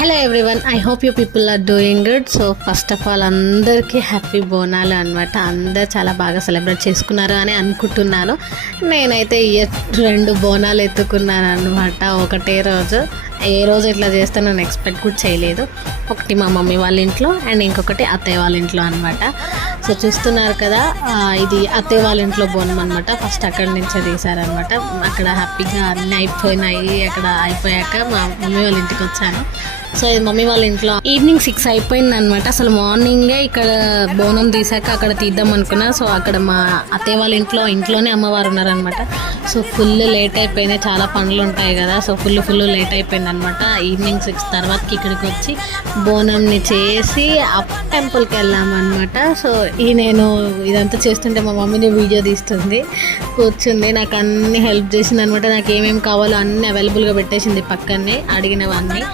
Hello everyone, I hope you people are doing good. So first of all అందరికీ happy Bonalu అనమాట. అందరు చాలా బాగా సెలబ్రేట్ చేసుకున్నారు అని అనుకుంటున్నాను. నేనైతే ఇయర్ 2 బోనాలు ఎత్తుకున్నాను అనమాట ఒకటే రోజు. ఏ రోజు ఇట్లా చేస్తానని ఎక్స్పెక్ట్ కూడా చేయలేదు. ఒకటి మా మమ్మీ వాళ్ళ ఇంట్లో అండ్ ఇంకొకటి అత్తయ్య వాళ్ళ ఇంట్లో అనమాట. సో చూస్తున్నారు కదా, ఇది అత్తయ్య వాళ్ళ ఇంట్లో బోనం అనమాట. ఫస్ట్ అక్కడి నుంచే తీశారనమాట. అక్కడ హ్యాపీగా అన్నీ అయిపోయినాయి. అక్కడ అయిపోయాక మా మమ్మీ వాళ్ళ ఇంటికి వచ్చాను. సో ఇది మమ్మీ వాళ్ళ ఇంట్లో ఈవినింగ్ 6 అయిపోయింది అనమాట. అసలు మార్నింగే ఇక్కడ బోనం తీసాక అక్కడ తీద్దాం అనుకున్నా. సో అక్కడ మా అత్తయ్య వాళ్ళ ఇంట్లోనే అమ్మవారు ఉన్నారనమాట. సో ఫుల్ లేట్ అయిపోయింది. చాలా పనులు ఉంటాయి కదా. సో ఫుల్ లేట్ అయిపోయింది అనమాట. ఈవినింగ్ 6 తర్వాతకి ఇక్కడికి వచ్చి బోనంని చేసి అప్ టెంపుల్కి వెళ్ళామన్నమాట. సో నేను ఇదంతా చేస్తుంటే మా మమ్మీని వీడియో తీస్తుంది, కూర్చుంది, నాకు అన్ని హెల్ప్ చేసింది అనమాట. నాకు ఏమేమి కావాలో అన్నీ అవైలబుల్గా పెట్టేసింది పక్కనే అడిగినవన్నీ.